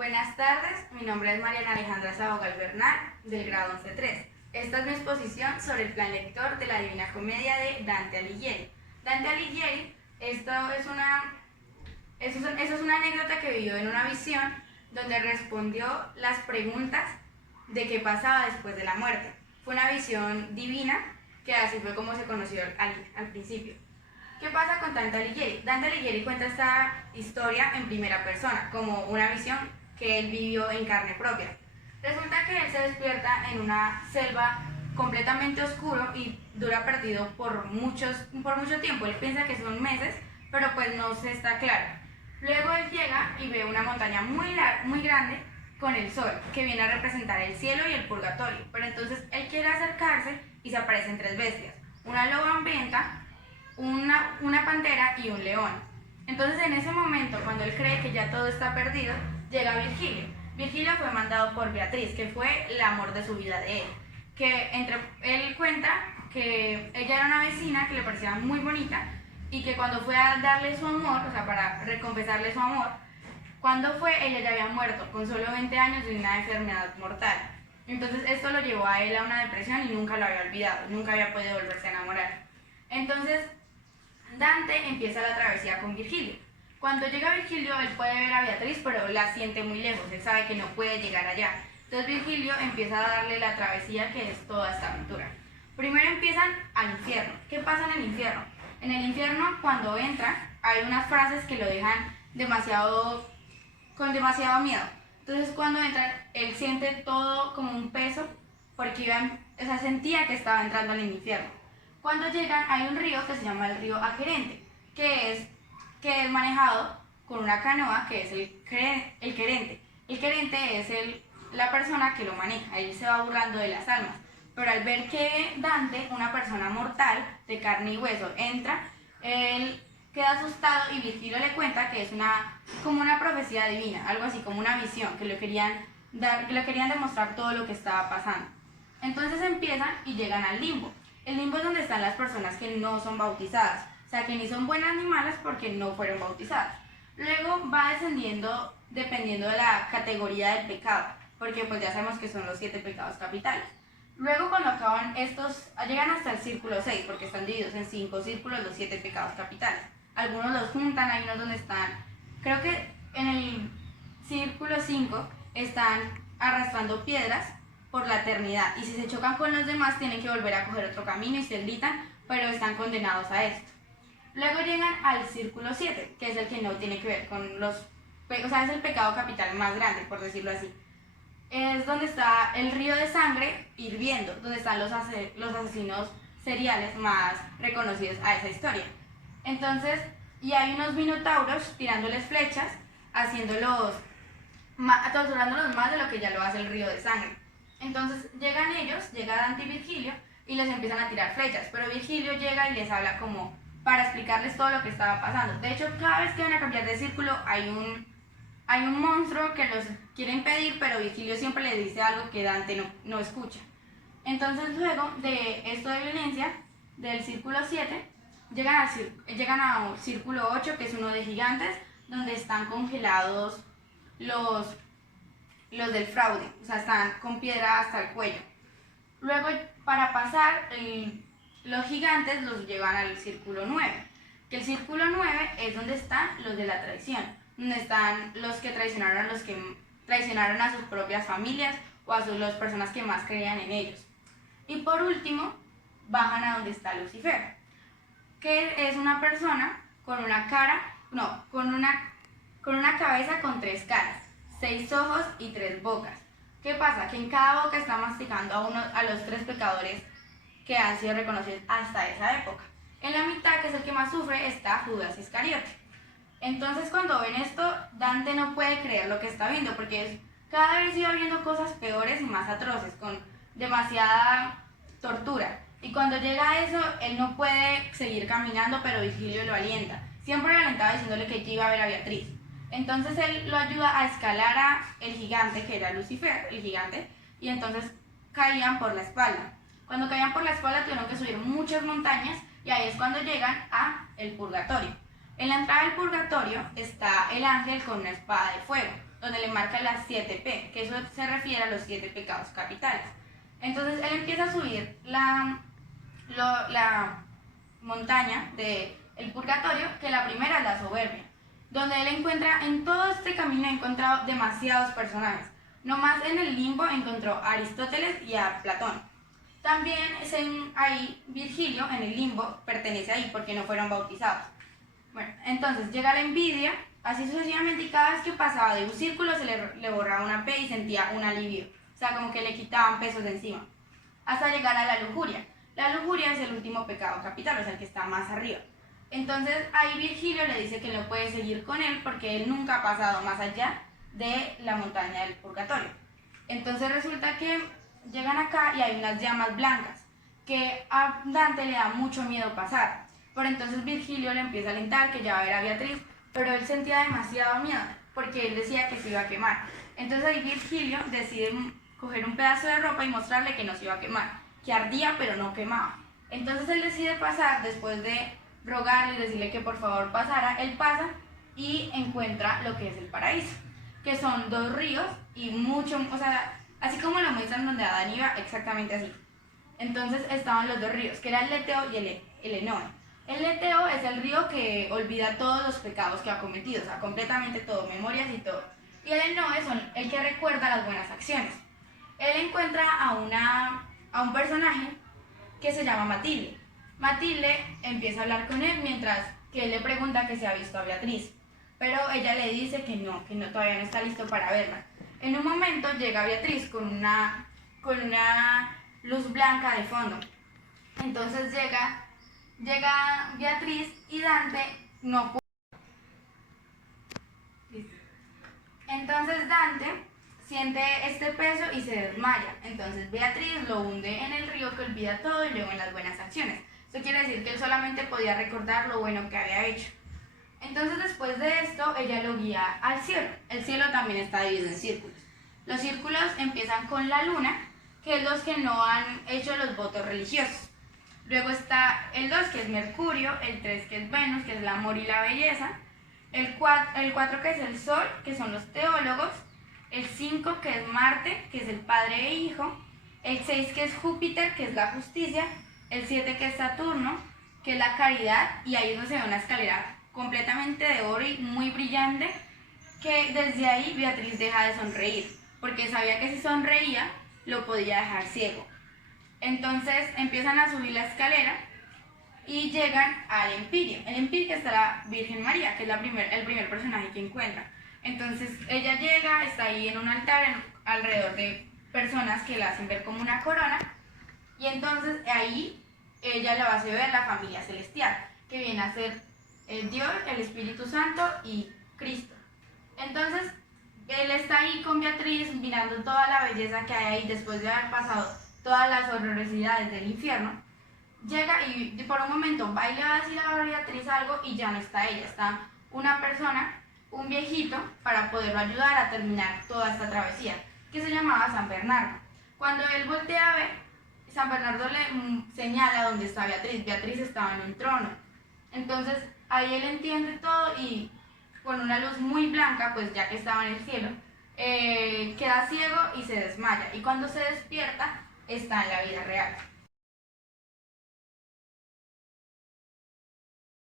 Buenas tardes, mi nombre es Mariana Alejandra Sabogal Bernal, del grado 11.3. Esta es mi exposición sobre el plan lector de la Divina Comedia de Dante Alighieri. Dante Alighieri, eso es una anécdota que vivió en una visión donde respondió las preguntas de qué pasaba después de la muerte. Fue una visión divina, que así fue como se conoció al principio. ¿Qué pasa con Dante Alighieri? Dante Alighieri cuenta esta historia en primera persona, como una visión que él vivió en carne propia. Resulta que él se despierta en una selva completamente oscuro y dura perdido por mucho tiempo. Él piensa que son meses, pero pues no se está claro. Luego él llega y ve una montaña muy grande con el sol, que viene a representar el cielo y el purgatorio. Pero entonces él quiere acercarse y se aparecen tres bestias: una loba hambrienta, una pantera y un león. Entonces en ese momento, cuando él cree que ya todo está perdido, llega Virgilio. Virgilio fue mandado por Beatriz, que fue el amor de su vida de él. Él cuenta que ella era una vecina que le parecía muy bonita y que cuando fue a darle su amor, o sea, para recompensarle su amor, cuando fue, ella ya había muerto con solo 20 años de una enfermedad mortal. Entonces esto lo llevó a él a una depresión y nunca lo había olvidado, nunca había podido volverse a enamorar. Entonces Dante empieza la travesía con Virgilio. Cuando llega Virgilio, él puede ver a Beatriz, pero la siente muy lejos, él sabe que no puede llegar allá. Entonces Virgilio empieza a darle la travesía que es toda esta aventura. Primero empiezan al infierno. ¿Qué pasa en el infierno? En el infierno, cuando entran, hay unas frases que lo dejan con demasiado miedo. Entonces cuando entran, él siente todo como un peso, porque sentía que estaba entrando al infierno. Cuando llegan, hay un río que se llama el río Aquerente, que es manejado con una canoa, que es el querente. El querente es la persona que lo maneja, él se va burlando de las almas. Pero al ver que Dante, una persona mortal, de carne y hueso, entra, él queda asustado y Virgilio le cuenta que es como una profecía divina, algo así como una visión, que le querían demostrar todo lo que estaba pasando. Entonces empiezan y llegan al limbo. El limbo es donde están las personas que no son bautizadas, o sea, que ni son buenas ni malas porque no fueron bautizadas. Luego va descendiendo dependiendo de la categoría del pecado, porque pues ya sabemos que son los 7 pecados capitales. Luego cuando acaban llegan hasta el círculo 6, porque están divididos en 5 círculos los 7 pecados capitales. Algunos los juntan, hay unos donde están, creo que en el círculo 5 están arrastrando piedras por la eternidad, y si se chocan con los demás tienen que volver a coger otro camino y se deslitan, pero están condenados a esto. Luego llegan al círculo 7, que es el que no tiene que ver con o sea, es el pecado capital más grande, por decirlo así. Es donde está el río de sangre hirviendo, donde están los asesinos seriales más reconocidos a esa historia. Entonces, y hay unos minotauros tirándoles flechas, torturándolos más de lo que ya lo hace el río de sangre. Entonces llega Dante y Virgilio, y les empiezan a tirar flechas, pero Virgilio llega y les habla como para explicarles todo lo que estaba pasando. De hecho, cada vez que van a cambiar de círculo hay un monstruo que los quiere impedir, pero Virgilio siempre les dice algo que Dante no escucha. Entonces luego de esto de violencia, del círculo 7, llegan a círculo 8, que es uno de gigantes, donde están congelados los del fraude, o sea, están con piedra hasta el cuello. Luego, para pasar, los gigantes los llevan al círculo 9, que el círculo 9 es donde están los de la traición, donde están los que traicionaron a sus propias familias o a las personas que más creían en ellos. Y por último, bajan a donde está Lucifer, que es una persona con una cabeza con 3 caras, 6 ojos y 3 bocas. ¿Qué pasa? Que en cada boca está masticando a los 3 pecadores que han sido reconocidos hasta esa época. En la mitad, que es el que más sufre, está Judas Iscariote. Entonces, cuando ven esto, Dante no puede creer lo que está viendo, porque cada vez iba viendo cosas peores y más atroces, con demasiada tortura. Y cuando llega a eso, él no puede seguir caminando, pero Virgilio lo alienta. Siempre lo alentaba diciéndole que ya iba a ver a Beatriz. Entonces él lo ayuda a escalar a el gigante, que era Lucifer, el gigante, y entonces caían por la espalda. Cuando caían por la espalda tuvieron que subir muchas montañas, y ahí es cuando llegan a el purgatorio. En la entrada del purgatorio está el ángel con una espada de fuego. donde le marca las 7P, que eso se refiere a los 7 pecados capitales. Entonces él empieza a subir la montaña del purgatorio, que la primera es la soberbia, donde él encuentra, en todo este camino ha encontrado demasiados personajes. Nomás en el limbo encontró a Aristóteles y a Platón. También ahí Virgilio, en el limbo, pertenece ahí porque no fueron bautizados. Bueno, entonces llega la envidia, así sucesivamente, y cada vez que pasaba de un círculo se le borraba una P y sentía un alivio. O sea, como que le quitaban pesos de encima. Hasta llegar a la lujuria. La lujuria es el último pecado capital, o sea, el que está más arriba. Entonces ahí Virgilio le dice que no puede seguir con él porque él nunca ha pasado más allá de la montaña del purgatorio. Entonces resulta que llegan acá y hay unas llamas blancas que a Dante le da mucho miedo pasar. Por entonces Virgilio le empieza a alentar que ya va a ver a Beatriz, pero él sentía demasiado miedo porque él decía que se iba a quemar. Entonces ahí Virgilio decide coger un pedazo de ropa y mostrarle que no se iba a quemar, que ardía pero no quemaba. Entonces él decide pasar, después de rogarle y decirle que por favor pasara, él pasa y encuentra lo que es el paraíso, que son 2 ríos y mucho, o sea, así como lo muestran donde Adán iba, exactamente así. Entonces estaban los 2 ríos, que era el Leteo y el Enoe. El Leteo es el río que olvida todos los pecados que ha cometido, o sea, completamente todo, memorias y todo. Y el Enoe son el que recuerda las buenas acciones. Él encuentra a un personaje que se llama Matilde. Matilde empieza a hablar con él mientras que él le pregunta que si ha visto a Beatriz, pero ella le dice que no, todavía no está listo para verla. En un momento llega Beatriz con una luz blanca de fondo. Entonces llega Beatriz y Dante no puede. Entonces Dante siente este peso y se desmaya. Entonces Beatriz lo hunde en el río que olvida todo y luego en las buenas acciones. Esto quiere decir que él solamente podía recordar lo bueno que había hecho. Entonces después de esto ella lo guía al cielo. El cielo también está dividido en círculos. Los círculos empiezan con la luna, que es los que no han hecho los votos religiosos. Luego está el 2, que es Mercurio, el 3, que es Venus, que es el amor y la belleza, el 4, que es el Sol, que son los teólogos, el 5, que es Marte, que es el Padre e Hijo, el 6, que es Júpiter, que es la justicia, el 7, que es Saturno, que es la caridad, y ahí es donde se ve una escalera completamente de oro y muy brillante, que desde ahí Beatriz deja de sonreír, porque sabía que si sonreía lo podía dejar ciego. Entonces empiezan a subir la escalera y llegan al Empirio. El Empirio está la Virgen María, que es el primer personaje que encuentra. Entonces ella llega, está ahí en un altar alrededor de personas que la hacen ver como una corona, y entonces ahí ella la hace ver la familia celestial, que viene a ser Dios, el Espíritu Santo y Cristo. Entonces él está ahí con Beatriz mirando toda la belleza que hay ahí después de haber pasado todas las horrorosidades del infierno. Llega y por un momento va y le va a decir a Beatriz algo y ya no está ella, está una persona, un viejito, para poderlo ayudar a terminar toda esta travesía, que se llamaba San Bernardo. Cuando él voltea a ver, San Bernardo le señala dónde está Beatriz. Beatriz estaba en un trono. Entonces ahí él entiende todo y con una luz muy blanca, pues ya que estaba en el cielo, queda ciego y se desmaya. Y cuando se despierta, está en la vida real.